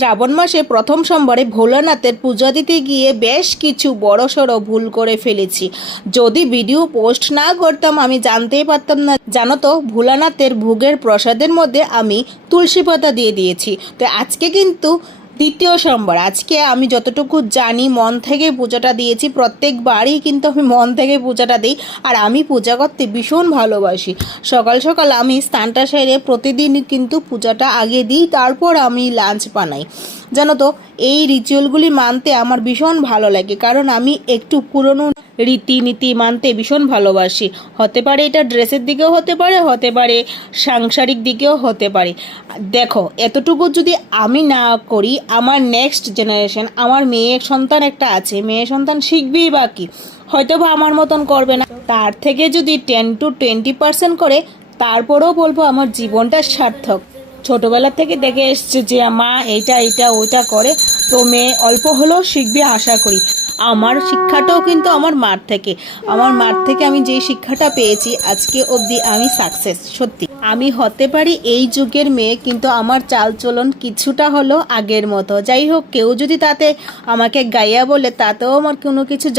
শ্রাবণ মাসে প্রথম সোমবারে ভোলানাথের পূজা দিতে গিয়ে বেশ কিছু বড়সড় ভুল করে ফেলেছি। যদি ভিডিও পোস্ট না করতাম, আমি জানতেই পারতাম না। জানো তো, ভোলানাথের ভোগের প্রসাদের মধ্যে আমি তুলসী পাতা দিয়ে দিয়েছি। তো আজকে কিন্তু দ্বিতীয় সোমবার। আজকে আমি যতটুকু জানি, মন থেকে পূজাটা দিয়েছি, প্রত্যেকবারই কিন্তু আমি মন থেকে পূজাটা দিই, আর আমি পূজা করতে ভীষণ ভালোবাসি। সকাল সকাল আমি স্থানটা সেরে প্রতিদিন কিন্তু পূজাটা আগে দিই, তারপর আমি লাঞ্চ বানাই। জানো তো, এই রিচুয়ালগুলি মানতে আমার ভীষণ ভালো লাগে, কারণ আমি একটু পুরনো রীতিনীতি মানতে ভীষণ ভালোবাসি। হতে পারে এটা ড্রেসের দিকেও হতে পারে হতে পারে সাংসারিক দিকেও হতে পারে। দেখো, এতটুকু যদি আমি না করি, আমার নেক্সট জেনারেশন আমার মেয়ে সন্তান একটা আছে, মেয়ে সন্তান শিখবেই বাকি হয়তো বা আমার মতন করবে না। তার থেকে যদি টেন টু টোয়েন্টি পার্সেন্ট করে, তারপরেও বলব আমার জীবনটা সার্থক। ছোটবেলা থেকে দেখে এসছে যে, মা, এইটা এইটা, ওইটা করে, তো মেয়ে অল্প হলেও শিখবে, আশা করি। আমার শিক্ষাটাও কিন্তু আমার মার থেকে। আমার মার থেকে আমি যে শিক্ষাটা পেয়েছি, আজকে অবধি আমি সাকসেস সত্যি। আমি হতে পারি এই যুগের মেয়ে, কিন্তু আমার চালচলন কিছুটা হলো আগের মতো। যাই হোক, কেউ যদি তাতে আমাকে গাইয়া বলে, তাতেও আমার কোনো কিছু যায়